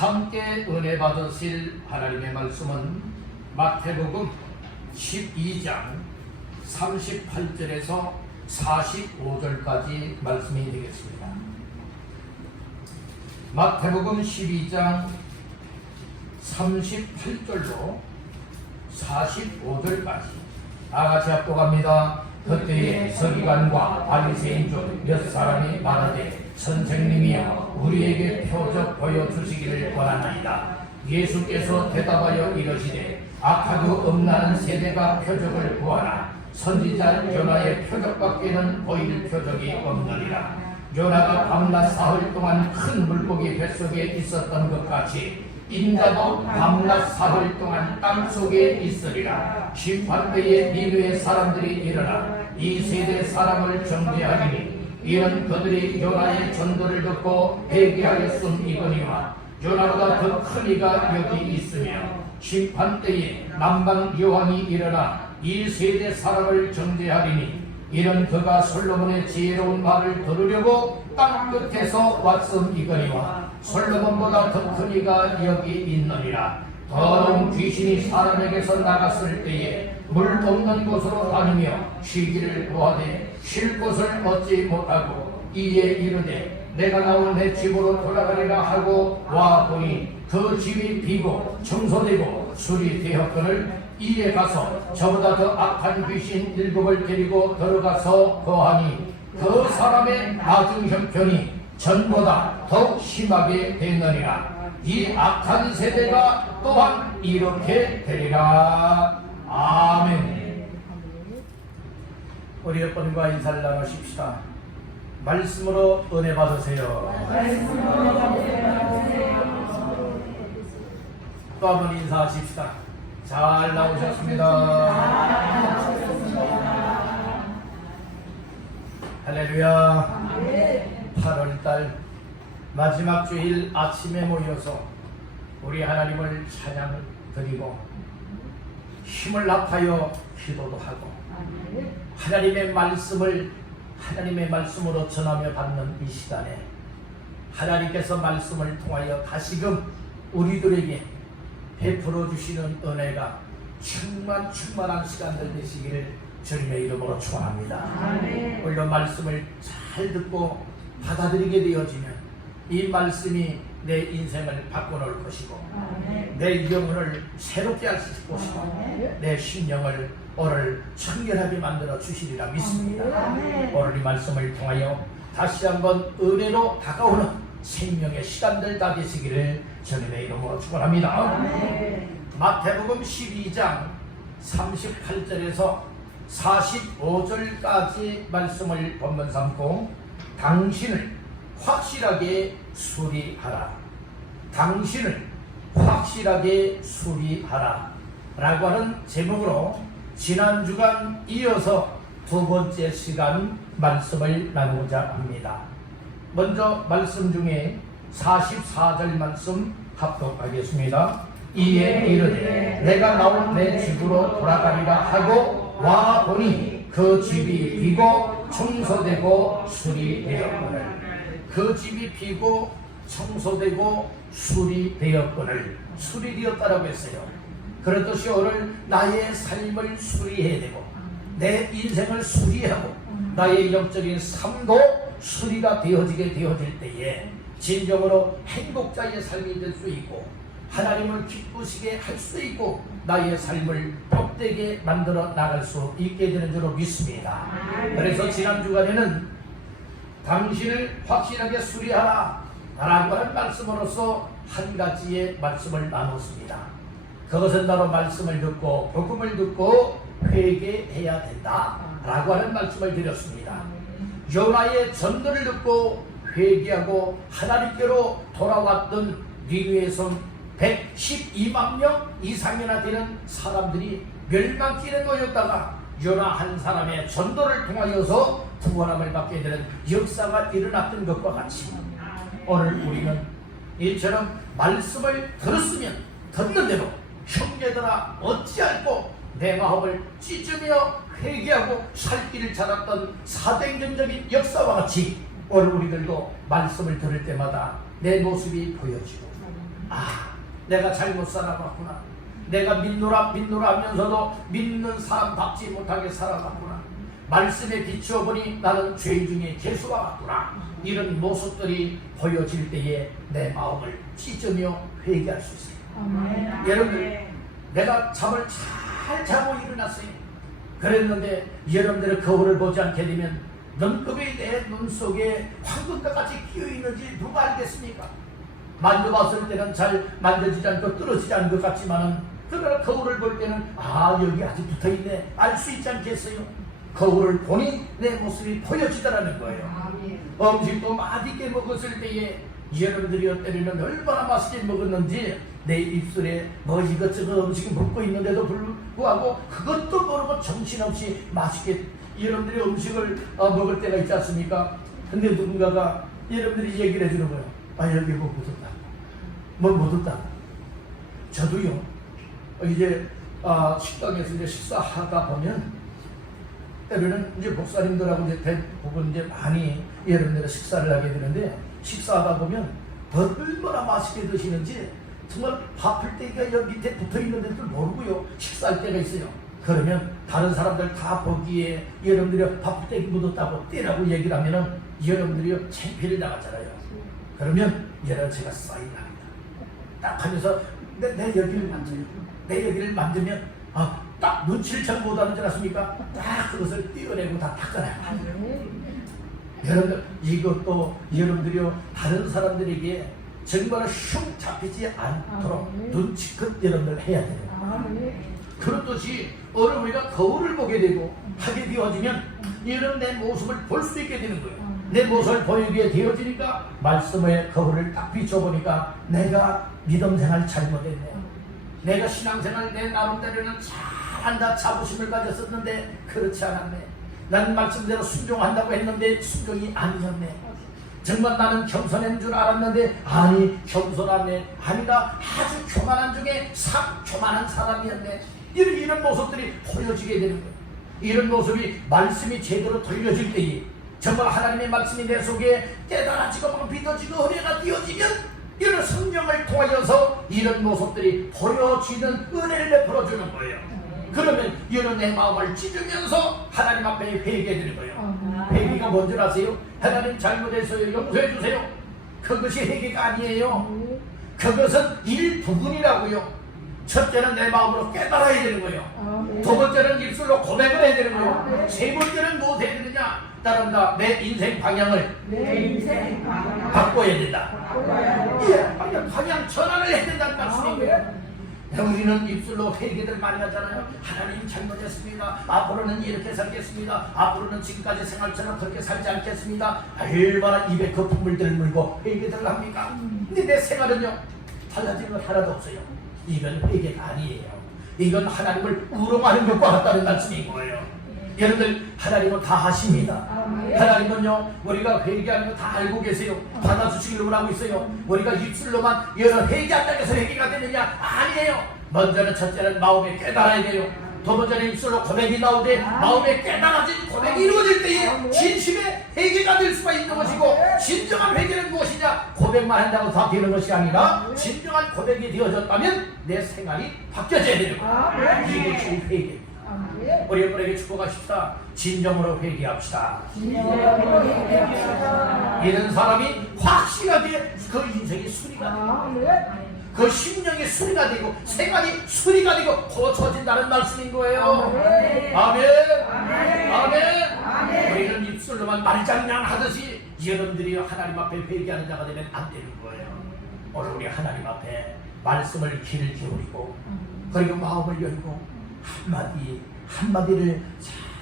함께 은혜 받으실 하나님의 말씀은 마태복음 12장 38절에서 45절까지 말씀이 되겠습니다. 마태복음 12장 38절로 45절까지 다같이 합독합니다. 그때에 서기관과 바리새인 중 몇 사람이 말하되 선생님이여 우리에게 표적 보여주시기를 원하나이다. 예수께서 대답하여 이르시되 악하고 음란한 세대가 표적을 구하나 선지자 요나의 표적밖에는 보일 표적이 없느니라. 요나가 밤낮 사흘 동안 큰 물고기 뱃속에 있었던 것 같이 인자도 밤낮 사흘 동안 땅속에 있으리라. 심판때에 니느웨 사람들이 일어나 이 세대 사람을 정죄하리니 이는 그들이 요나의 전도를 듣고 회개하였음이거니와 요나보다 더 큰 이가 여기 있으며 심판때에 남방 여왕이 일어나 이 세대 사람을 정죄하리니 이는 그가 솔로몬의 지혜로운 말을 들으려고 땅 끝에서 왔음이거니와 솔로몬보다 더 큰 이가 여기 있느니라. 더러운 귀신이 사람에게서 나갔을 때에 물 없는 곳으로 다니며 쉬기를 구하되 쉴 곳을 얻지 못하고 이에 이르되 내가 나온 내 집으로 돌아가리라 하고 와 보니 그 집이 비고 청소되고 수리되었거늘 이에 가서 저보다 더 악한 귀신 7을 데리고 들어가서 거하니 그 사람의 나중 형편이 전보다 더욱 심하게 되느니라. 이 악한 세대가 또한 이렇게 되리라. 아멘. 우리 여러분과 인사를 나누십시다. 말씀으로 은혜 받으세요. 또 한 번 인사하십시다. 잘 나오셨습니다. 할렐루야. 8월달 마지막 주일 아침에 모여서 우리 하나님을 찬양 드리고 힘을 합하여 기도도 하고 하나님의 말씀으로 전하며 받는 이 시간에 하나님께서 말씀을 통하여 다시금 우리들에게 베풀어 주시는 은혜가 충만한 시간들 되시기를 주님의 이름으로 축원합니다. 물론 말씀을 잘 듣고 받아들이게 되어지면 이 말씀이 내 인생을 바꿔놓을 것이고 내 영혼을 새롭게 할 것이고 내 심령을 오늘 청결하게 만들어 주시리라 믿습니다. 오늘 이 말씀을 통하여 다시 한번 은혜로 다가오는 생명의 시간들 다 되시기를 주님의 이름으로 축원합니다. 마태복음 12장 38절에서 45절까지 말씀을 본문 삼고 당신을 확실하게 수리하라. 당신을 확실하게 수리하라 라고 하는 제목으로 지난 주간 이어서 두 번째 시간 말씀을 나누고자 합니다. 먼저 말씀 중에 44절 말씀 합독하겠습니다. 이에 이르되 내가 나온 내 집으로 돌아가리라 하고 와 보니 그 집이 비고 청소되고 수리되었거늘. 그 집이 비고 청소되고 수리되었거늘. 수리되었다라고 했어요. 그렇듯이 오늘 나의 삶을 수리해야 되고 내 인생을 수리하고 나의 영적인 삶도 수리가 되어질 때에 진정으로 행복자의 삶이 될 수 있고 하나님을 기쁘시게 할 수 있고 나의 삶을 복되게 만들어 나갈 수 있게 되는 줄로 믿습니다. 그래서 지난 주간에는 당신을 확실하게 수리하라 라고 하는 말씀으로서 한 가지의 말씀을 나눴습니다. 그것은 바로 말씀을 듣고 복음을 듣고 회개해야 된다 라고 하는 말씀을 드렸습니다. 요나의 전도를 듣고 회개하고 하나님께로 돌아왔던 니느웨 성 112만 명 이상이나 되는 사람들이 멸망길에 놓였다가 요나 한 사람의 전도를 통하여서 구원함을 받게 되는 역사가 일어났던 것과 같이 오늘 우리는 이처럼 말씀을 들었으면 듣는 대로 형제들아 어찌할꼬 내 마음을 찢으며 회개하고 살 길을 찾았던 사도행전적인 역사와 같이 오늘 우리들도 말씀을 들을 때마다 내 모습이 보여지고 내가 잘못 살아갔구나. 내가 믿노라 하면서도 믿는 사람답지 못하게 살아갔구나. 말씀에 비추어 보니 나는 죄 중에 죄수와 같구나. 이런 모습들이 보여질 때에 내 마음을 찢으며 회개할 수 있어요. 여러분들, 내가 잠을 잘 자고 일어났어요. 그랬는데 여러분들의 거울을 보지 않게 되면 눈곱이 내 눈 속에 황금과 같이 끼어있는지 누가 알겠습니까? 만져봤을 때는 잘 만져지지 않고 떨어지지 않은 것 같지만은, 그러나 거울을 볼 때는 여기 아직 붙어있네 알 수 있지 않겠어요? 거울을 보니 내 모습이 보여지더라는 거예요. 음식도 맛있게 먹었을 때에 여러분들이 때리는 얼마나 맛있게 먹었는지 내 입술에 뭐 이것저것 음식이 묻고 있는데도 불구하고 그것도 모르고 정신없이 맛있게 여러분들이 음식을 먹을 때가 있지 않습니까? 근데 누군가가 여러분들이 얘기를 해주는 거예요. 여기 뭐 묻었다. 뭐 묻었다. 저도요, 이제 식당에서 이제 식사하다 보면 때로는 이제 목사님들하고 이제 대부분 이제 많이 여러분들의 식사를 하게 되는데, 식사하다 보면 얼마나 맛있게 드시는지 정말 밥풀떼기가 여기 밑에 붙어 있는 데도 모르고요, 식사할 때가 있어요. 그러면 다른 사람들 다 보기에 여러분들이 밥풀떼기 묻었다고 떼라고 얘기를 하면은 여러분들이 창피를 나가잖아요. 그러면 여러분 제가 사인을 합니다. 딱 하면서 내 여기를 만져요. 내 여기를 만지면 딱 눈치를 잘 못하는 줄 아십니까? 딱 그것을 떼어내고 다 닦아놔요. 여러분들, 이것도 여러분들이요 다른 사람들에게 정말 흉 잡히지 않도록 눈치껏 여러분들 해야 돼요. 그렇듯이 어느 우리가 거울을 보게 되고 하게 되어지면 이런 내 모습을 볼 수 있게 되는 거예요. 내 모습을 보이게 되어지니까 말씀의 거울을 딱 비춰보니까 내가 믿음 생활 잘못했네. 내가 신앙생활 내 나름대로는 잘한다 자부심을 가졌었는데 그렇지 않았네. 난 말씀대로 순종한다고 했는데 순종이 아니었네. 정말 나는 겸손한 줄 알았는데 겸손하네. 아니다, 아주 교만한 중에 교만한 사람이었네. 이런 모습들이 보여지게 되는 거예요. 이런 모습이 말씀이 제대로 돌려질 때에 정말 하나님의 말씀이 내 속에 깨달아지고 믿어지고 은혜가 띄어지면 이런 성령을 통하여서 이런 모습들이 보여지는 은혜를 베풀어주는 거예요. 그러면 이런 내 마음을 찢으면서 하나님 앞에 회개되는 거예요. 회개가 뭔지 아세요? 하나님 잘못했어요, 용서해 주세요. 그것이 회개가 아니에요. 그것은 일부분이라고요. 첫째는 내 마음으로 깨달아야 되는 거예요. 두 번째는 입술로 고백을 해야 되는 거예요. 세 번째는 무엇 해야 되느냐? 따릅니다. 내 인생 방향을 바꿔야 된다. 방향 전환을 해야 된다는 말씀이에요. 우리는 입술로 회개들 많이 하잖아요. 하나님 잘못했습니다. 앞으로는 이렇게 살겠습니다. 앞으로는 지금까지 생활처럼 그렇게 살지 않겠습니다. 얼마나 입에 거품을 들물고 회개들 합니까? 근데 내 생활은요 달라지는 건 하나도 없어요. 이건 회개가 아니에요. 이건 하나님을 우롱하는 것과 같다는 말씀인 거예요. 여러분들, 하나님은 다 하십니다. 하나님은요 우리가 회개하는 거 다 알고 계세요. 받아주시기를 원하고 있어요. 우리가 입술로만 여러 회개한다고 해서 회개가 되느냐? 아니에요. 먼저는 첫째는 마음에 깨달아야 돼요. 두 번째는 입술로 고백이 나오되 마음에 깨달아진 고백이 이루어질 때에 진심의 회개가 될 수가 있는 것이고, 진정한 회개는 무엇이냐? 고백만 한다고 다 되는 것이 아니라 진정한 고백이 되어졌다면 내 생활이 바뀌어져야 되는 거예요. 이것이 회개입니다. 우리 여러분에게 축복하십시다. 진정으로 회개합시다. 이런 사람이 확실하게 그 인생이 수리가 되고 그 심령이 수리가 되고 생활이 수리가 되고 고쳐진다는 말씀인 거예요. 아멘. 아멘. 우리는 입술로만 말장난하듯이 여러분들이 하나님 앞에 회개하는 자가 되면 안 되는 거예요. 오늘 우리 하나님 앞에 말씀을 귀를 기울이고 그리고 마음을 열고 한마디를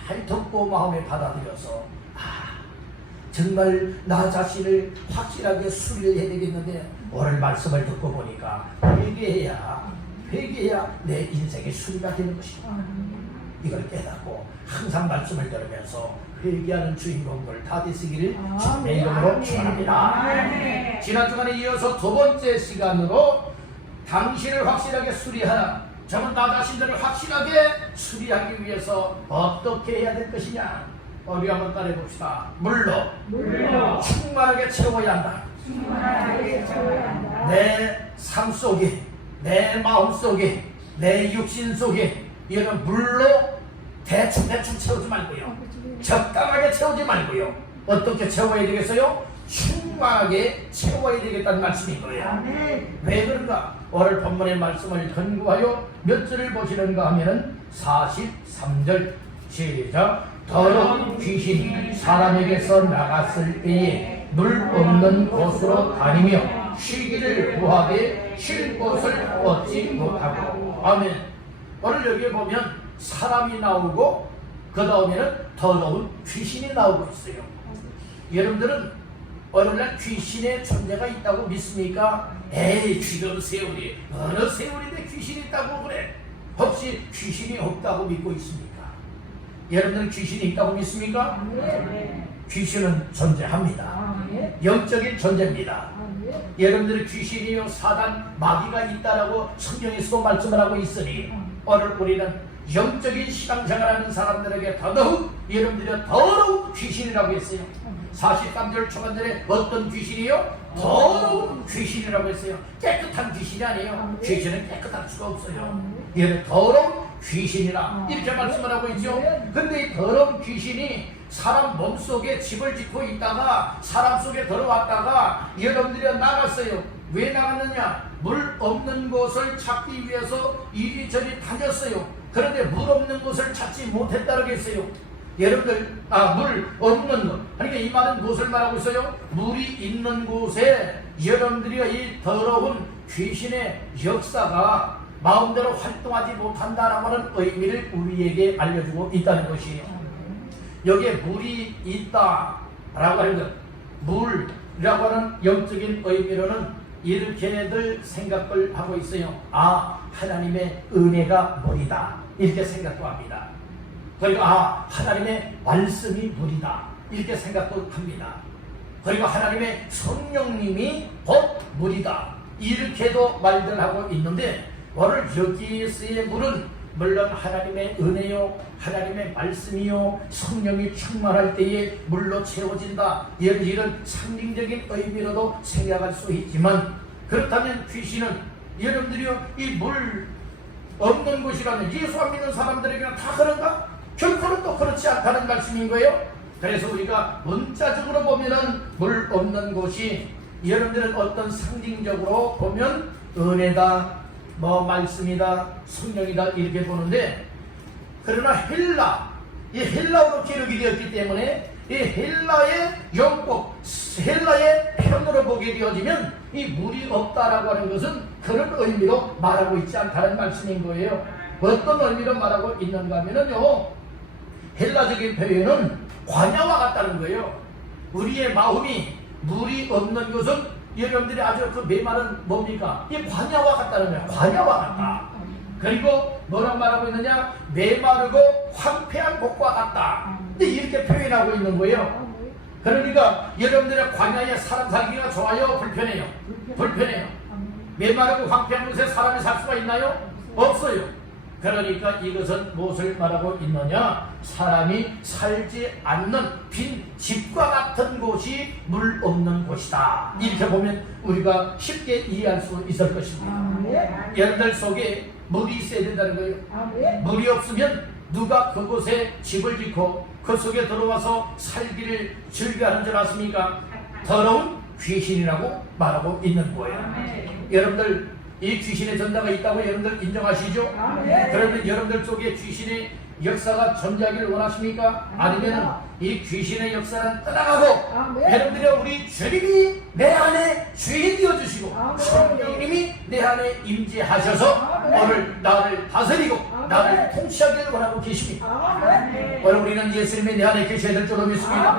잘 듣고 마음에 받아들여서 정말 나 자신을 확실하게 수리를 해야 되겠는데 오늘 말씀을 듣고 보니까 회개해야 내 인생의 수리가 되는 것이다. 이걸 깨닫고 항상 말씀을 들으면서 회개하는 주인공들 다 되시기를 주님의 이름으로 축원합니다. 지난 주간에 이어서 두 번째 시간으로 당신을 확실하게 수리하라. 저는 나 자신들을 확실하게 수리하기 위해서 어떻게 해야 될 것이냐? 우리 한번 따라해 봅시다. 물로 충만하게 채워야 한다. 충만하게 채워야 한다. 내 삶 속에, 내 마음 속에, 내 육신 속에 이런 물로 대충 채우지 말고요. 적당하게 채우지 말고요. 어떻게 채워야 되겠어요? 충만하게 채워야 되겠다는 말씀인 거예요. 아멘. 왜 그런가? 오늘 본문의 말씀을 근거하여 몇 절을 보시는가 하면은 43절 시작. 더러운 귀신이 사람에게서 나갔을 때에 물 없는 곳으로 다니며 쉬기를 구하되 쉴 곳을 얻지 못하고. 아멘. 오늘 여기에 보면 사람이 나오고 그 다음에는 더러운 귀신이 나오고 있어요. 여러분들은 오늘날 귀신의 존재가 있다고 믿습니까? 에이, 지금 세월이 어느 세월인데 귀신이 있다고 그래? 혹시 귀신이 없다고 믿고 있습니까? 여러분들 귀신이 있다고 믿습니까? 아멘. 귀신은 존재합니다. 아멘. 영적인 존재입니다. 아멘. 여러분들의 귀신이요 사단 마귀가 있다라고 성경에서도 말씀을 하고 있으니 오늘 우리는 영적인 신앙생활하는 사람들에게 더더욱 여러분들이 더러운 귀신이라고 했어요. 43절 초반절에 어떤 귀신이요? 더러운 귀신이라고 했어요. 깨끗한 귀신이 아니에요. 귀신은 깨끗할 수가 없어요. 얘는 더러운 귀신이라 이렇게 말씀을 하고 있죠. 근데 이 더러운 귀신이 사람 몸속에 집을 짓고 있다가 사람 속에 들어왔다가 여러분들이 나갔어요. 왜 나갔느냐? 물 없는 곳을 찾기 위해서 이리저리 다녔어요. 그런데 물 없는 곳을 찾지 못했다고 했어요. 여러분들, 물 없는 곳. 그러니까 이 말은 무엇을 말하고 있어요? 물이 있는 곳에 여러분들이 이 더러운 귀신의 역사가 마음대로 활동하지 못한다라고 하는 의미를 우리에게 알려주고 있다는 것이에요. 여기에 물이 있다라고 하는 것, 물이라고 하는 영적인 의미로는 이렇게들 생각을 하고 있어요. 하나님의 은혜가 물이다. 이렇게 생각도 합니다. 그리고 하나님의 말씀이 물이다. 이렇게 생각도 합니다. 그리고 하나님의 성령님이 곧 물이다. 이렇게도 말들 하고 있는데 오늘 여기에서의 물은 물론 하나님의 은혜요, 하나님의 말씀이요, 성령이 충만할 때에 물로 채워진다. 이런 상징적인 의미로도 생각할 수 있지만 그렇다면 귀신은 여러분들이요 이 물 없는 곳이라면 예수 안 믿는 사람들에게는 다 그런가? 결코는 또 그렇지 않다는 말씀인 거예요. 그래서 우리가 문자적으로 보면은 물 없는 곳이 여러분들은 어떤 상징적으로 보면 은혜다, 말씀이다, 성령이다 이렇게 보는데 그러나 이 헬라어로 기록이 되었기 때문에 이 헬라의 용법, 헬라의 편으로 보게 되어지면 이 물이 없다라고 하는 것은 그런 의미로 말하고 있지 않다는 말씀인 거예요. 어떤 의미로 말하고 있는가 하면요 헬라적인 표현은 광야와 같다는 거예요. 우리의 마음이 물이 없는 것은 여러분들이 아주 그 메말은 뭡니까? 이 광야와 같다는 거예요. 광야와 같다. 그리고 뭐라고 말하고 있느냐? 메마르고 황폐한 곳과 같다. 근데 이렇게 표현하고 있는 거예요. 그러니까 여러분들의 광야에 사람 살기가 좋아요? 불편해요? 불편해요. 메마르고 황폐한 곳에 사람이 살 수가 있나요? 없어요. 그러니까 이것은 무엇을 말하고 있느냐? 사람이 살지 않는 빈 집과 같은 곳이 물 없는 곳이다. 이렇게 보면 우리가 쉽게 이해할 수 있을 것입니다. 여러분들 속에 물이 있어야 된다는 거예요. 물이 없으면 누가 그곳에 집을 짓고 그 속에 들어와서 살기를 즐겨하는 줄 아십니까? 더러운 귀신이라고 말하고 있는 거예요. 여러분들 이 귀신의 전자가 있다고 여러분들 인정하시죠? 그러면 여러분들 속에 귀신의 역사가 존재하기를 원하십니까? 아니면 이 귀신의 역사는 떠나가고 여러분들이 우리 주님이 내 안에 주인 되어주시고 성령님이 내 안에 임재하셔서 오늘 나를 다스리고 나를 통치하기를 원하고 계십니다. 오늘 우리는 예수님이 내 안에 계셔야 될 줄로 믿습니다.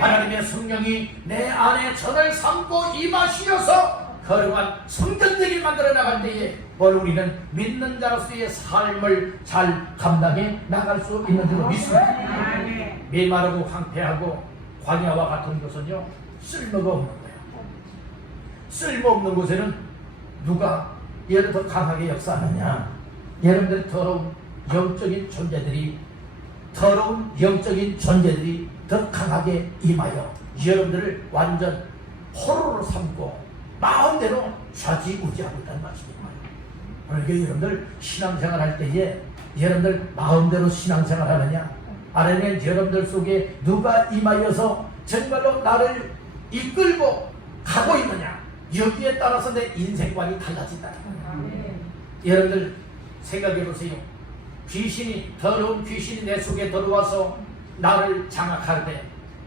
하나님의 성령이 내 안에 저를 삼고 임하시어서 거룩한 성전되게 만들어 나갈 때에 오늘 우리는 믿는 자로서의 삶을 잘 감당해 나갈 수 있는 줄로 믿습니다. 메마르고 황폐하고 광야와 같은 곳은요 쓸모가 없는 거예요. 쓸모없는 곳에는 누가 얘를 더 강하게 역사하느냐? 여러분들 더러운 영적인 존재들이 더 강하게 임하여 여러분들을 완전 포로로 삼고 마음대로 좌지우지하고 있다는 말씀입니다. 그러니까 여러분들 신앙생활 할 때에 여러분들 마음대로 신앙생활 하느냐, 아니면 여러분들 속에 누가 임하여서 정말로 나를 이끌고 가고 있느냐, 여기에 따라서 내 인생관이 달라진다. 여러분들 생각해 보세요. 귀신이, 더러운 귀신이 내 속에 들어와서 나를 장악할 때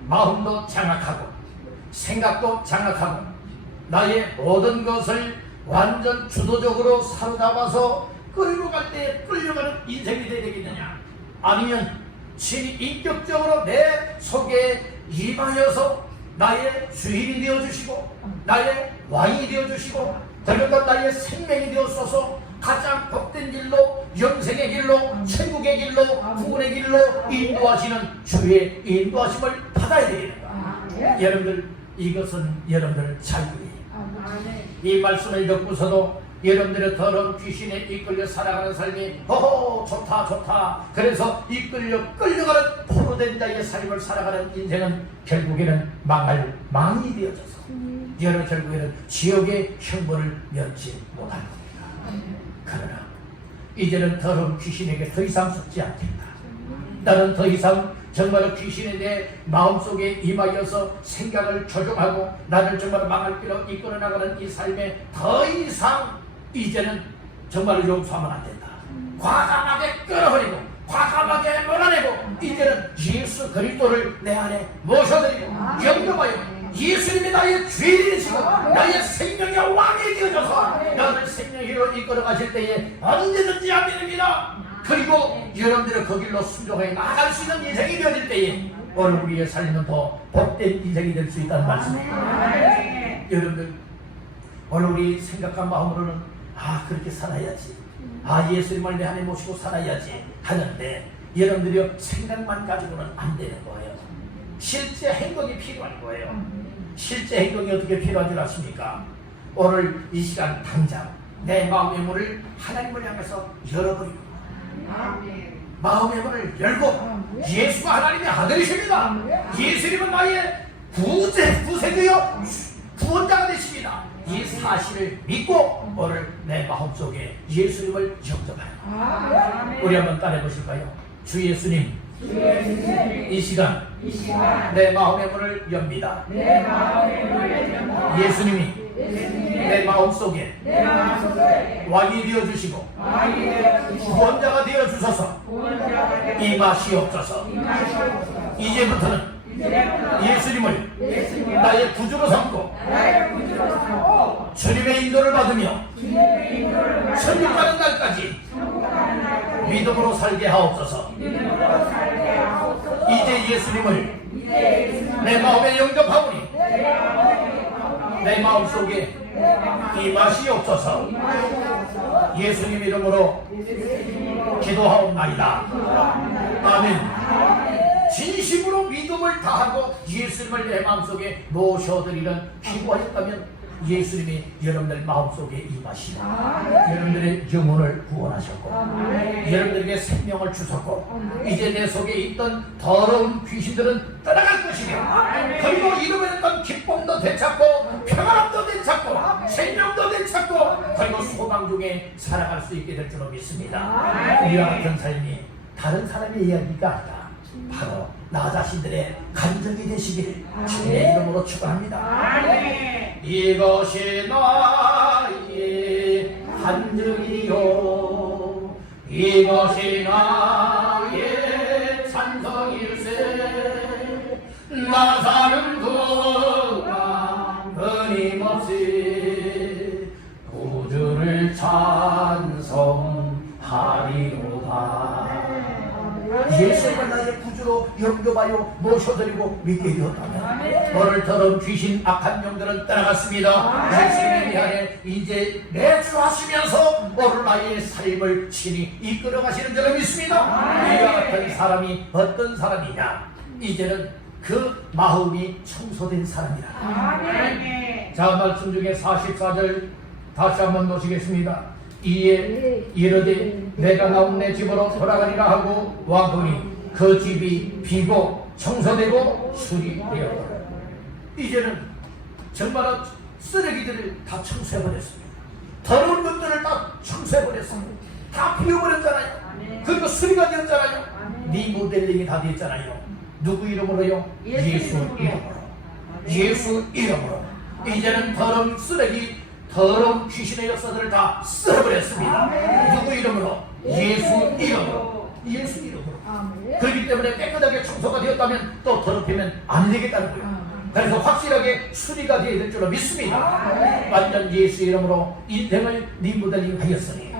마음도 장악하고 생각도 장악하고 나의 모든 것을 완전 주도적으로 사로잡아서 끌고 갈 때 끌려가는 인생이 되어야 되겠느냐, 아니면 신이 인격적으로 내 속에 임하여서 나의 주인이 되어주시고 나의 왕이 되어주시고 더불어 나의 생명이 되었어서 가장 복된 길로, 영생의 길로, 천국의 길로, 구원의 길로 인도하시는 주의 인도하심을 받아야 되겠다. 여러분들, 이것은 여러분들 자유예요. 이 말씀을 듣고서도 여러분들의 더러운 귀신에 이끌려 살아가는 삶이 좋다 좋다, 그래서 이끌려 끌려가는 포로된 자의 삶을 살아가는 인생은 결국에는 망할 망이 되어져서 여러분 결국에는 지옥의 형벌을 면치 못할 겁니다. 그러나 이제는 더러운 귀신에게 더 이상 속지 않겠다. 나는 더 이상 정말 귀신이 내 마음속에 임하여서 생각을 조종하고 나를 정말 망할 길로 이끌어 나가는 이 삶에 더 이상 이제는 정말 용서하면 안 된다. 과감하게 끌어버리고 과감하게 몰아내고 이제는 예수 그리스도를 내 안에 모셔드리고 영접하여 예수님이 나의 주인이시고 나의 생명의 왕이 되어져서 나를 생명으로 이끌어 가실 때에 언제든지 아멘입니다. 그리고 여러분들의 그 길로 순종하여 나아갈 수 있는 인생이 되어질 때에 오늘 우리의 삶은 더 복된 인생이 될 수 있다는 말씀입니다. 여러분들, 오늘 우리 생각한 마음으로는 그렇게 살아야지, 예수님을 내 안에 모시고 살아야지 하는데 여러분들이 생각만 가지고는 안 되는 거예요. 실제 행동이 필요한 거예요. 실제 행동이 어떻게 필요한 줄 아십니까? 오늘 이 시간 당장 내 마음의 문을 하나님을 향해서 열어버리고 마음의 문을 열고 예수가 하나님의 아들이십니다. 예수님은 나의 구세주여 구원자가 되십니다. 이 사실을 믿고 오늘 내 마음속에 예수님을 영접하여 우리 한번 따라해 보실까요? 주 예수님, 이 시간 내 마음의 문을 엽니다. 예수님이 내 마음속에 왕이 되어주시고 구원자가 되어주셔서 임하시옵소서. 이제부터는 예수님을 나의 구주로 삼고 주님의 인도를 받으며 천국 가는 날까지 믿음으로 살게 하옵소서. 이제 예수님을 내 마음에 영접하오니 내 마음속에 임하시옵소서. 예수님 이름으로 기도하옵나이다. 아멘. 진심으로 믿음을 다하고 예수님을 내 마음속에 모셔드리는 기도하였다면 예수님이 여러분들 마음속에 임하시고 여러분들의 영혼을 구원하셨고 여러분들에게 생명을 주셨고 이제 내 속에 있던 더러운 귀신들은 떠나갈 것이며 그리고 이루어졌던 기쁨도 되찾고 평안도 되찾고 생명도 되찾고 그리고 소망 중에 살아갈 수 있게 될 줄로 믿습니다. 우리와 같은 삶이 다른 사람의 이야기가 아니라 바로 나 자신들의 간증이 되시길 주님의 이름으로 축원합니다. 이것이 나의 간증이요 이것이 나의 찬송일세 나 사는 동안 끊임없이 구주를 찬송하리로다. 예수님을 나의 구주로 영접하여 모셔드리고 믿게 되었다면 너를 더러운 귀신 악한 영들은 떠나갔습니다. 예수님이 안에 이제 내주하시면서 오늘 나의 삶을 친히 이끌어 가시는 줄을 믿습니다. 이와 같은 사람이 어떤 사람이냐? 이제는 그 마음이 청소된 사람이다. 자, 말씀 중에 44절 다시 한번 보시겠습니다. 이에 이르되 내가 나온 내 집으로 돌아가리라 하고 와보니 그 집이 비고 청소되고 수리되었다. 이제는 정말 쓰레기들을 다 청소해버렸습니다. 더러운 것들을 다 청소해버렸습니다. 다 비워버렸잖아요. 그리고 수리가 되었잖아요. 리모델링이 다 되었잖아요. 누구 이름으로요? 예수 이름으로. 예수 이름으로. 이제는 더러운 쓰레기, 더러운 귀신의 역사들을 다 쓸어버렸습니다. 누구 이름으로? 예수 이름으로. 예수 이름으로. 그렇기 때문에 깨끗하게 청소가 되었다면 또 더럽히면 안 되겠다는 거예요. 그래서 확실하게 수리가 되어야 될 줄로 믿습니다. 완전 예수 이름으로 인생을 리모델링 하였으니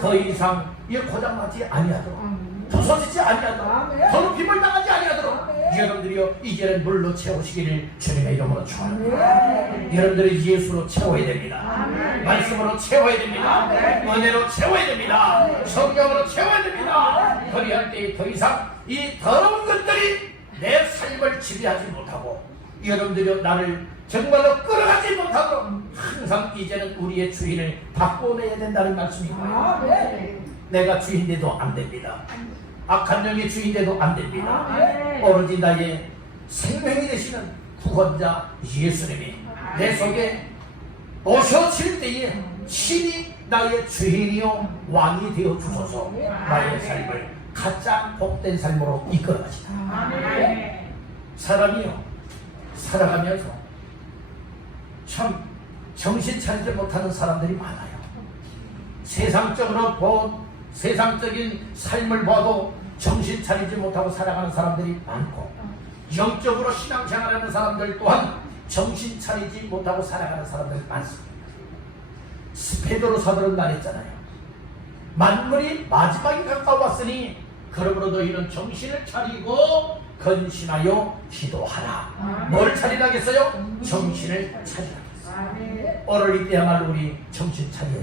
더 이상 이 고장나지 아니하도록, 부서지지 아니하도록, 더럽힘을 당하지 아니하도록 여러분들이요 이제는 물로 채우시기를 주님의 이름으로 축원합니다. 여러분들이 예수로 채워야 됩니다. 말씀으로 채워야 됩니다. 은혜로 채워야 됩니다. 성경으로 채워야 됩니다. 그리할 때 더 이상 이 더러운 것들이 내 삶을 지배하지 못하고 여러분들이 나를 정말로 끌어가지 못하도록 항상 이제는 우리의 주인을 바꿔내야 된다는 말씀입니다. 내가 주인돼도 안 됩니다. 악한 영의 주인돼도 안 됩니다. 오로지 나의 생명이 되시는 구원자 예수님이 내 속에 오셔질 때에 신이 나의 주인이요 왕이 되어 주소서 나의 삶을 가장 복된 삶으로 이끌어 가시다. 사람이요 살아가면서 참 정신 차리지 못하는 사람들이 많아요. 세상적인 삶을 봐도 정신 차리지 못하고 살아가는 사람들이 많고, 영적으로 신앙생활하는 사람들 또한 정신 차리지 못하고 살아가는 사람들이 많습니다. 베드로 사도는 말했잖아요. 만물이 마지막에 가까웠으니 그러므로 너희는 정신을 차리고 근신하여 기도하라. 뭘 차리라겠어요? 정신을 차리라. 오늘 이때야말로 우리 정신 차려야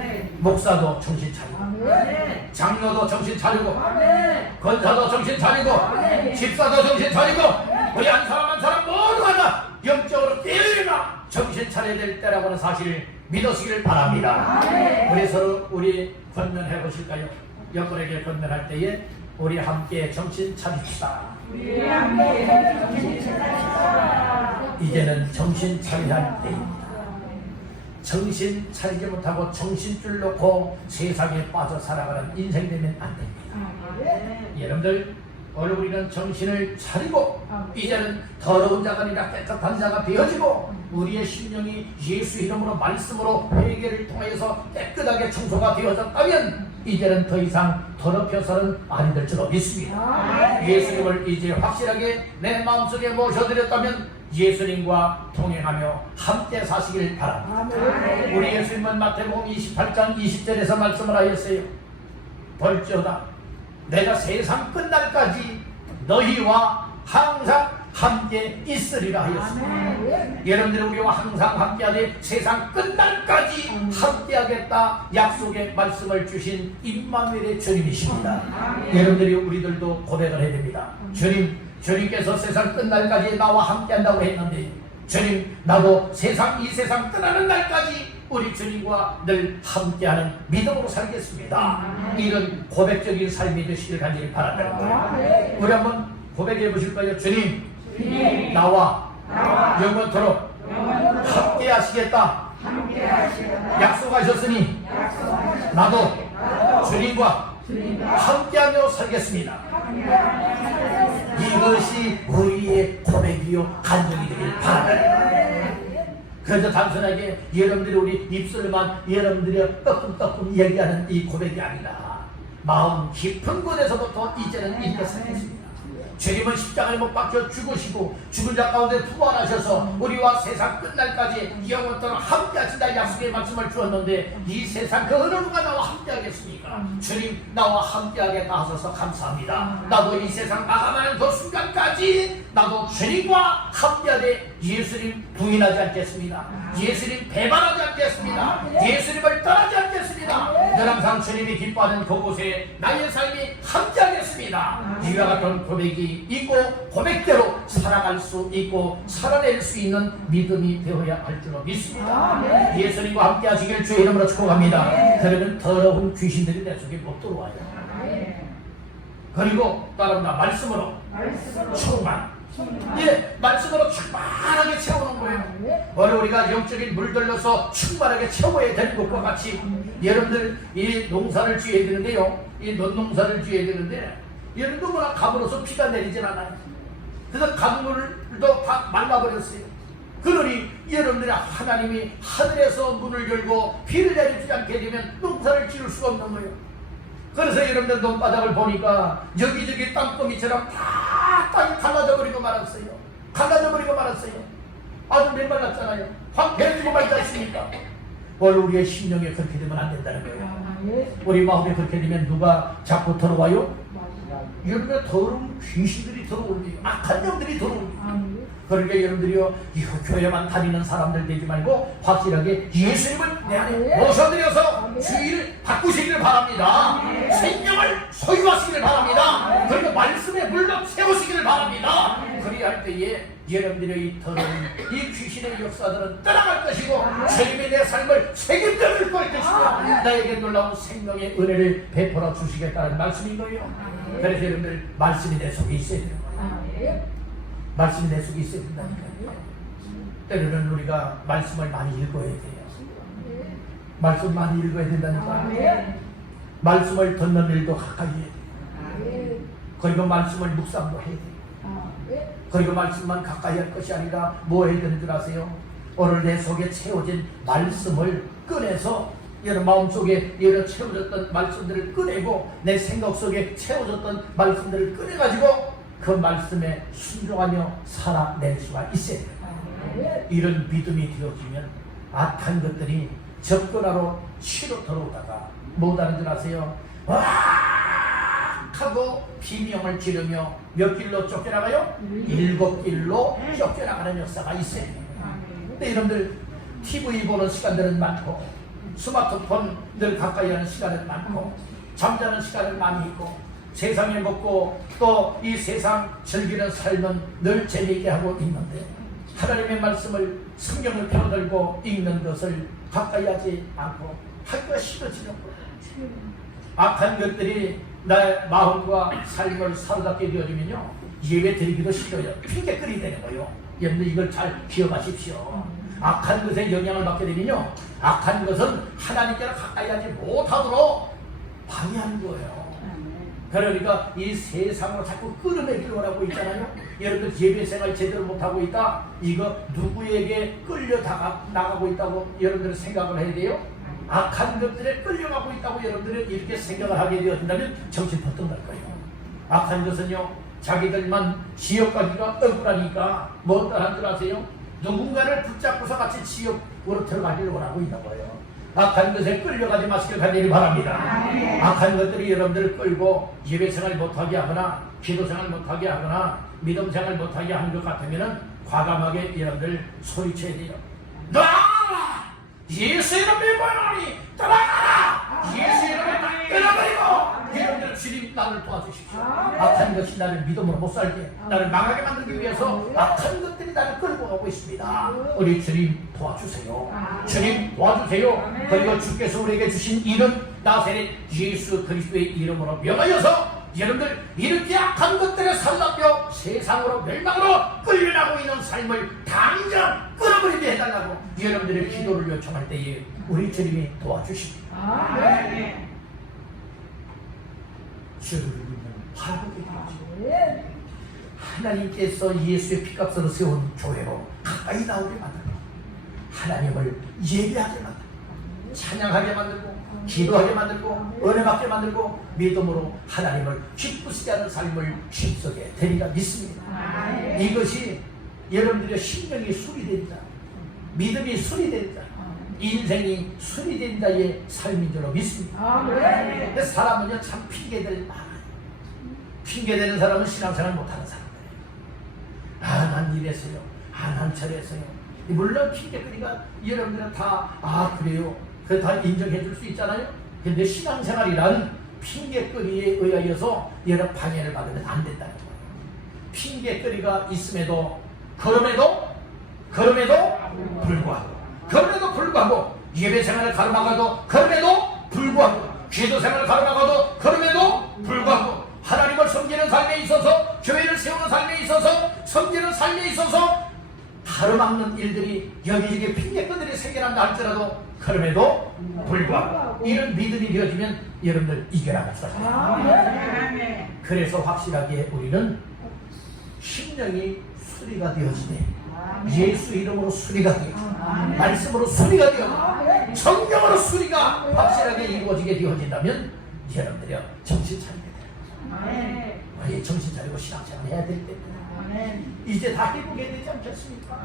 돼. 목사도 정신 차리고, 장로도 정신 차리고, 권사도 정신 차리고, 집사도 정신 차리고, 우리 한 사람 한 사람 모두가 다 영적으로 깨어나 정신 차려야 될 때라고 하는 사실을 믿으시기를 바랍니다. 우리 서로 우리 권면해 보실까요? 여러분에게 권면할 때에 우리 함께 정신 차립시다. 이제는 정신 차려야 할 때입니다. 정신 차리지 못하고 정신줄 놓고 세상에 빠져 살아가는 인생 되면 안 됩니다. 여러분들 오늘 우리는 정신을 차리고 이제는 더러운 자가 아니라 깨끗한 자가 되어지고 우리의 심령이 예수 이름으로 말씀으로 회개를 통해서 깨끗하게 청소가 되어졌다면 이제는 더 이상 더럽혀서는 안 될 줄로 믿습니다. 예수님을 이제 확실하게 내 마음속에 모셔드렸다면 예수님과 동행하며 함께 사시길 바랍니다. 우리 예수님은 마태복음 28장 20절에서 말씀을 하였어요. 볼지어다 내가 세상 끝날까지 너희와 항상 함께 있으리라 하였습니다. 여러분들 우리와 항상 함께하되 세상 끝날까지 함께하겠다 약속의 말씀을 주신 임마누엘의 주님이십니다. 여러분들이 우리들도 고백을 해야 됩니다. 주님께서 세상 끝날까지 나와 함께한다고 했는데 주님 나도 이 세상 떠나는 날까지 우리 주님과 늘 함께하는 믿음으로 살겠습니다. 이런 고백적인 삶이 되시길 간절히 바란다는 거예요. 우리 한번 고백해 보실까요? 주님 나와 영원토록 함께 하시겠다 약속하셨으니 나도 주님과 함께하며 살겠습니다. 이것이 우리의 고백이요 간증이 되길 바랍니다. 그래서 단순하게 여러분들이 우리 입술만 여러분들이 떠끔떠끔 얘기하는 이 고백이 아니라 마음 깊은 곳에서부터 이제는 이렇게 살겠습니다. 주님은 십자가에 못 박혀 죽으시고 죽은 자 가운데 부활하셔서 우리와 세상 끝날까지 영원토록 함께 하신다 약속의 말씀을 주었는데 이 세상 그 어느 누가 나와 함께 하겠습니까? 주님 나와 함께 하겠다 하셔서 감사합니다. 나도 이 세상 나가는 그 순간까지 나도 주님과 함께 하되 예수님 부인하지 않겠습니다. 예수님 배반하지 않겠습니다. 예수님을 떠나지 않겠습니다. 늘 항상 주님이 기뻐하는 그곳에 나의 삶이 함께 하겠습니다. 이와 같은 고백이 있고 고백대로 살아갈 수 있고 살아낼 수 있는 믿음이 되어야 할 줄로 믿습니다. 예수님과 함께 하시길 주의 이름으로 축복합니다. 그러면 더러운 귀신들이 내 속에 못 들어와요. 그리고 따릅니다. 말씀으로 충만 예, 말씀으로 충만하게 채우는 거예요. 오늘 우리가 영적인 물들러서 충만하게 채워야 되는 것과 같이 여러분들 이 농사를 지어야 되는데요. 이 논농사를 지어야 되는데 여러분 너무나 가물어서 비가 내리질 않아요. 그래서 강물도 다 말라버렸어요. 그러니 여러분들이 하나님이 하늘에서 문을 열고 비를 내리지 않게 되면 농사를 지을 수가 없는 거예요. 그래서 여러분들 논바닥을 보니까 여기저기 땅덩이처럼 다 땅이 갈라져 버리고 말았어요. 갈라져 버리고 말았어요. 아주 메말랐잖아요. 확 베어지고 말지 않습니까? 오늘 우리의 심령에 그렇게 되면 안 된다는 거예요. 우리 마음에 그렇게 되면 누가 자꾸 들어와요? 여러분의 더러운 귀신들이 들어오니 악한 영들이 들어오니 그러니까 여러분들이요 이 교회만 다니는 사람들 되지 말고 확실하게 예수님을 내 안에 모셔드려서 주의를 바꾸시기를 바랍니다. 생명을 소유하시기를 바랍니다. 그리고 말씀에 물러 세우시기를 바랍니다. 그리할 때에 여러분들의 이 더러운 이 귀신의 역사들은 떠나갈 것이고 주님이 내 삶을 책임져 줄 것이고 나에게 놀라운 생명의 은혜를 베풀어 주시겠다는 말씀인 거예요. 그래서 여러분들 말씀이 내 속에 있어야 되는 거예요. 말씀이 내 속에 있어야 된다니까요. 때로는 우리가 말씀을 많이 읽어야 돼요. 말씀 많이 읽어야 된다니까요. 말씀을 듣는 일도 가까이 해야 돼요. 그리고 말씀을 묵상도 해야 돼요. 그리고 말씀만 가까이 할 것이 아니라 뭐 해야 되는 줄 아세요? 오늘 내 속에 채워진 말씀을 꺼내서 여러분 마음속에 여러 채워졌던 말씀들을 꺼내고 내 생각 속에 채워졌던 말씀들을 꺼내가지고 그 말씀에 순종하며 살아낼 수가 있어야 돼요. 이런 믿음이 되어지면 악한 것들이 접근하러 치러 들어오다가 뭐다는 줄 아세요? 와 하고 비명을 지르며 몇 길로 쫓겨나가요? 7길로 쫓겨나가는 역사가 있어요. 근데 여러분들 TV 보는 시간들은 많고 스마트폰 늘 가까이 하는 시간은 많고 잠자는 시간은 많이 있고 세상에 먹고 또 이 세상 즐기는 삶은 늘 재미있게 하고 있는데 하나님의 말씀을 성경을 펴들고 읽는 것을 가까이 하지 않고 하기가 싫어지는 거예요. 악한 것들이 나의 마음과 삶을 사로잡게 되어지면요 예배 드리기도 싫어요. 핑계거리 되는 거예요. 여러분들 이걸 잘 기억하십시오. 악한 것에 영향을 받게 되면요 악한 것은 하나님께로 가까이 하지 못하도록 방해하는 거예요. 그러니까 이 세상으로 자꾸 끌어내기를 원하고 있잖아요. 여러분들 예배생활 제대로 못하고 있다. 이거 누구에게 나가고 있다고 여러분들은 생각을 해야 돼요? 악한 것들에 끌려가고 있다고 여러분들은 이렇게 생각을 하게 되어진다면 정신 버튼 날 거예요. 악한 것은요 자기들만 지옥가기가 억울하니까 뭐 어떠한 줄 아세요? 누군가를 붙잡고서 같이 지옥으로 들어가기를 원하고 있는 거예요. 악한 것에 끌려가지 마시길 간절히 바랍니다. 악한 것들이 여러분들을 끌고 예배생활 못하게 하거나 기도생활 못하게 하거나 믿음생활 못하게 하는 것 같으면 과감하게 여러분들 소리쳐야 돼요. 나가라! 예수 이름에 뭐하니? 떠나가라! 예수 이름에 다 떠나버리고 여러분들 주님 나를 도와주십시오. 악한 것이 나를 믿음으로 못 살게 나를 망하게 만들기 위해서 악한 것들이 나를 끌고 가고 있습니다. 우리 주님 도와주세요. 주님 도와주세요. 그리고 주께서 우리에게 주신 이름 나사렛 예수 그리스도의 이름으로 명하여서 여러분들 이렇게 악한 것들에 살라며 세상으로 멸망으로 끌려나고 있는 삶을 당장 끊어버리게 해달라고 여러분들의 기도를 요청할 때에 우리 주님이 도와주십니다. 주를 믿는 바라보게 되어지고 하나님께서 예수의 피값으로 세운 교회로 가까이 나오게 만들고 하나님을 예배하게 만들고 찬양하게 만들고 기도하게 만들고 은혜받게 만들고 믿음으로 하나님을 기쁘시게 하는 삶을 힘쓰게 되리라 믿습니다. 이것이 여러분들의 심령이 수리된다, 믿음이 수리된다, 인생이 수리된 자의 삶인 줄로 믿습니다. 근데 사람은요 참 핑계들 많아요. 핑계대는 사람은 신앙생활 못하는 사람들이에요. 난 이래서요, 난 저래서요. 물론 핑계거리가 여러분들은 다 그래요, 그래 다 인정해 줄 수 있잖아요. 근데 신앙생활이란 핑계거리에 의하여서 여러 방해를 받으면 안 된다는 거예요. 핑계거리가 있음에도 그럼에도 불구하고 예배생활을 가로막아도 그럼에도 불구하고 기도생활을 가로막아도 그럼에도 불구하고 하나님을 섬기는 삶에 있어서 교회를 세우는 삶에 있어서 성제는 삶에 있어서 가로막는 일들이 여기저기 핑계거들이 생겨난다 할지라도 그럼에도 불구하고 이런 믿음이 되어지면 여러분들 이겨나갈 수 있어요. 그래서 확실하게 우리는 심령이 수리가 되어지네. 예수 이름으로 수리가 되어지네. 말씀으로 수리가 되어지네. 성경으로 수리가 확실하게 이루어지게 되어진다면 여러분들이 정신 차리게 돼요. 우리 정신 차리고 신앙생활 해야 되기 때문에 이제 다 회복해야 되지 않겠습니까?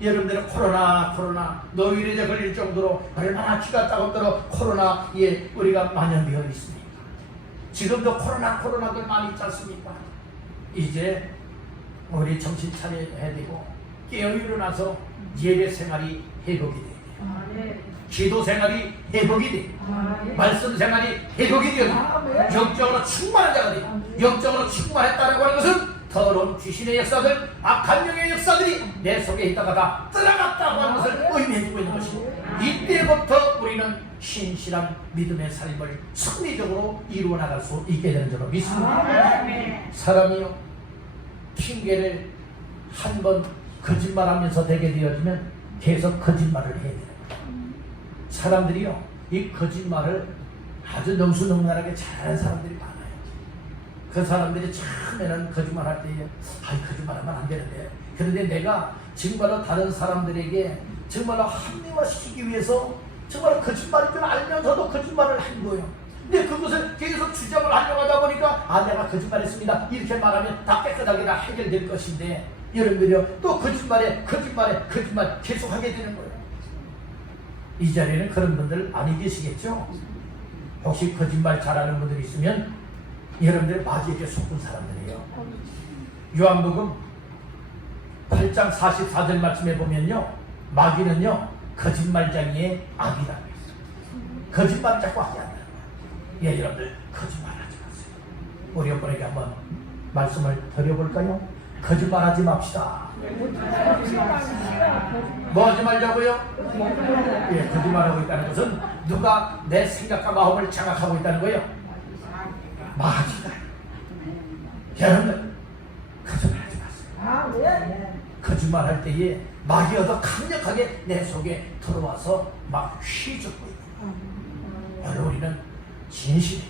여러분들은 코로나 노이로제 걸릴 정도로 얼마나 기가 따갑도록 코로나에 우리가 만연되어 있습니까? 지금도 코로나들 많이 있지 않습니까? 이제 우리 정신 차려야 되고 깨어 일어나서 예배 생활이 회복이 돼요. 기도 생활이 회복이 돼요. 말씀 생활이 회복이 돼요. 영적으로 충만한 자가 돼요. 영적으로 충만했다고 하는 것은 더러운 귀신의 역사들, 악한 영의 역사들이 내 속에 있다가 다 떠나갔다고 하는 것을 의미해주고 있는 것입니다. 이때부터 우리는 신실한 믿음의 삶을 승리적으로 이루어 나갈 수 있게 되는 줄로 믿습니다. 사람이요, 핑계를 한 번 거짓말하면서 되게 되어지면 계속 거짓말을 해야 돼요. 사람들이요, 이 거짓말을 아주 능수능란하게 잘하는 사람들이 많아요. 그 사람들이 처음에는 거짓말할 때에 거짓말하면 안 되는데, 그런데 내가 정말로 다른 사람들에게 정말로 합리화시키기 위해서 정말 거짓말인 줄 알면서도 거짓말을 한 거예요. 근데 그것을 계속 주장을 하려고 하다 보니까 내가 거짓말했습니다 이렇게 말하면 다 깨끗하게 다 해결될 것인데, 여러분들이요 또 거짓말 계속 하게 되는 거예요. 이 자리에는 그런 분들 많이 계시겠죠? 혹시 거짓말 잘하는 분들이 있으면 여러분들 마귀에게 속은 사람들이에요. 요한복음 8장 44절 말씀에 보면요, 마귀는요 거짓말쟁이의 악이라고 했어요. 거짓말 자꾸 하게 한다는 거예요. 여러분들 거짓말하지 마세요. 우리 여러분에게 한번 말씀을 드려볼까요? 거짓말하지 맙시다. 뭐 하지 말자고요? 예, 거짓말하고 있다는 것은 누가 내 생각과 마음을 장악하고 있다는 거예요. 마귀다. 여러분들 거짓말하지 마세요. 거짓말할 때에 마귀가 더 강력하게 내 속에 들어와서 막 휘젓고 있는 거예요. 우리는 진실이,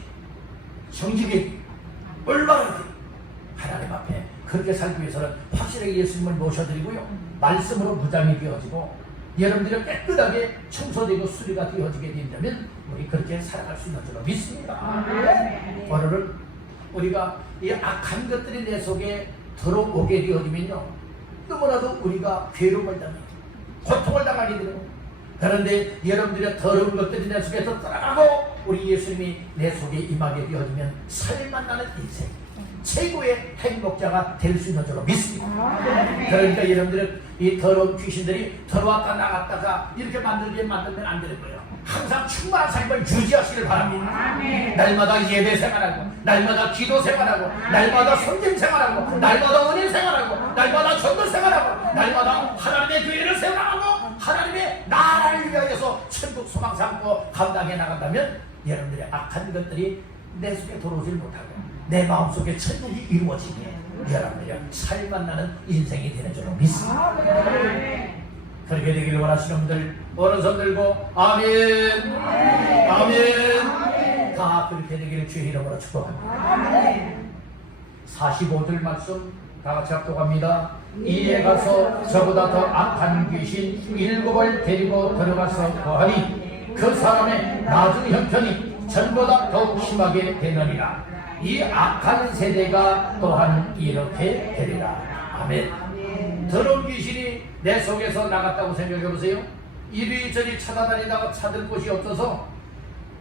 정직이, 올바르게 하나님 앞에 그렇게 살기 위해서는 확실하게 예수님을 모셔드리고요, 말씀으로 무장이 되어지고 여러분들이 깨끗하게 청소되고 수리가 되어지게 된다면 우리 그렇게 살아갈 수 있는 줄로 믿습니다. 오늘은 우리가 이 악한 것들이 내 속에 들어오게 되어지면요, 너무나도 우리가 괴로움을 당하고 고통을 당하게 되고, 그런데 여러분들의 더러운 것들이 내 속에 들어가고 우리 예수님이 내 속에 임하게 되어지면 살만나는 인생, 최고의 행복자가 될 수 있는 줄로 믿습니다. 그러니까 여러분들은 이 더러운 귀신들이 들어왔다 나갔다가 이렇게 만들면 안 되는 거예요. 항상 충만한 삶을 유지하시길 바랍니다. 날마다 예배 생활하고, 날마다 기도 생활하고, 날마다 성경 생활하고, 날마다 은혜 생활하고, 날마다 전도 생활하고, 날마다 하나님의 교회를 세워나가고 하나님의 나라를 위하여서 천국 소망 삼고 감당해 나간다면 여러분들의 악한 것들이 내 속에 들어오질 못하고 내 마음속에 천국이 이루어지게 여러분들이 살만나는 인생이 되는 줄로 믿습니다. 그렇게 되기를 원하시는 분들 오른손 들고 아멘, 아멘. 다 그렇게 되기를 주의 이름으로 축복합니다. 45절 말씀 다 같이 합독합니다. 이에 가서 저보다 더 악한 귀신 7을 데리고 들어가서 거하니 그 사람의 나중 형편이 전보다 더욱 심하게 되느니라. 이 악한 세대가 또한 이렇게 되리라. 아멘. 더러운 귀신이 내 속에서 나갔다고 생각해 보세요. 이리저리 찾아다니다가 찾을 곳이 없어서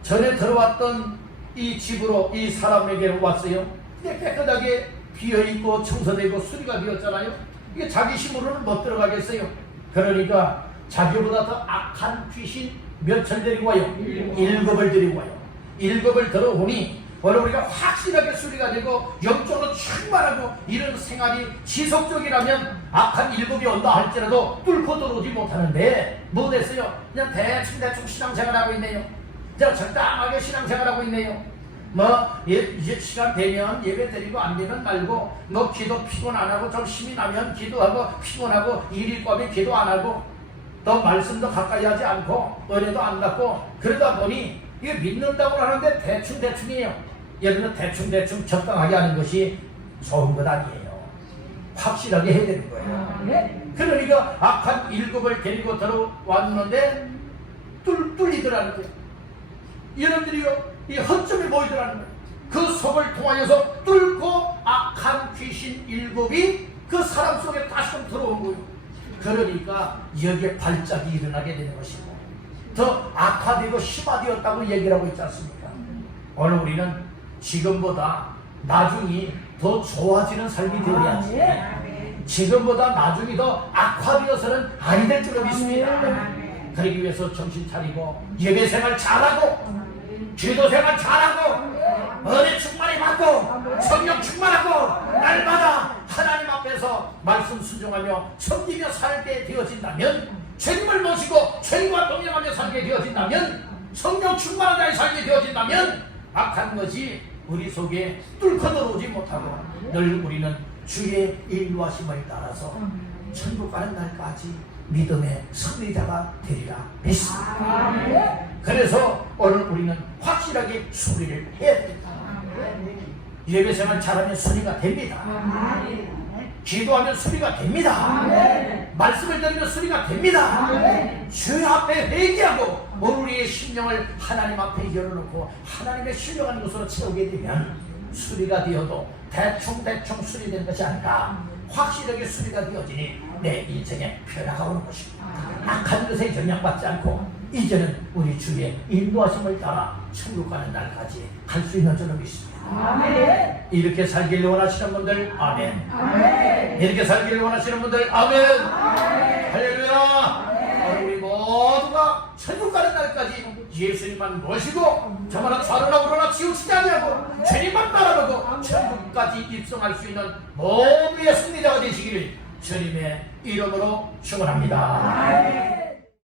전에 들어왔던 이 집으로 이 사람에게 왔어요. 근데 깨끗하게 비어있고 청소되고 수리가 되었잖아요. 이게 자기 힘으로는 못 들어가겠어요. 그러니까 자기보다 더 악한 귀신 몇천 데리고 와요. 7을 데리고 와요. 7을 들어오니 오늘 우리가 확실하게 수리가 되고 영적으로 충만하고 이런 생활이 지속적이라면 악한 7이 온다 할지라도 뚫고 들어오지 못하는데 뭐 됐어요? 그냥 대충 신앙생활하고 있네요. 그냥 적당하게 신앙생활하고 있네요. 이제 시간 되면 예배 드리고 안 되면 말고, 기도 피곤 안 하고, 좀 힘이 나면 기도하고, 피곤하고, 일일 거면 기도 안 하고, 또 말씀도 가까이 하지 않고, 은혜도 안 갖고, 그러다 보니, 이거 믿는다고 하는데 대충이에요. 여러분, 대충 적당하게 하는 것이 좋은 것 아니에요. 확실하게 해야 되는 거예요. 그러니까 악한 일곱을 데리고 들어왔는데 뚫리더라는 거예요. 여러분들이요, 이 허점이 보이더라는 거예요. 그 속을 통하여서 뚫고 악한 귀신 일곱이 그 사람 속에 다시 들어온 거예요. 그러니까 여기에 발작이 일어나게 되는 것이고, 더 악화되고 심화되었다고 얘기를 하고 있지 않습니까? 오늘 우리는 지금보다 나중이 더 좋아지는 삶이 되어야지, 지금보다 나중이 더 악화되어서는 아니 될 줄로 믿습니다. 그러기 위해서 정신 차리고 예배생활 잘하고, 기도생활 잘하고, 은혜 충만히 받고, 성령 충만하고, 날마다 하나님 앞에서 말씀 순종하며 섬기며 살게 되어진다면, 주님을 모시고 주님과 동행하며 살게 되어진다면, 성령 충만한 자에 살게 되어진다면, 악한 것이 우리 속에 뚫고 들어오지 못하고 늘 우리는 주의 인도하심을 따라서 천국 가는 날까지 믿음의 승리자가 되리라 믿습니다. 그래서 오늘 우리는 확실하게 수리를 해야 됩니다. 예배생활 잘하면 수리가 됩니다. 기도하면 수리가 됩니다. 말씀을 드리면 수리가 됩니다. 주 앞에 회개하고 우리의 심령을 하나님 앞에 열어놓고 하나님의 신령한 것으로 채우게 되면 수리가 되어도 대충 수리된 것이 아니라 확실하게 수리가 되어지니 내 인생에 변화가 오는 것입니다. 악한 것에 영향받지 않고 이제는 우리 주의 인도하심을 따라 천국 가는 날까지 갈 수 있는 줄로 믿습니다. 아멘. 이렇게 살기를 원하시는 분들 아멘. 아멘. 이렇게 살기를 원하시는 분들 아멘. 아멘. 할렐루야. 우리 모두가 천국 가는 날까지 예수님만 모시고 저마다 좌로나 우로나 치우치지 아니하고 주님만 바라보고 천국까지 입성할 수 있는 모두의 승리자가 되시기를 주님의 이름으로 축원합니다. 아멘.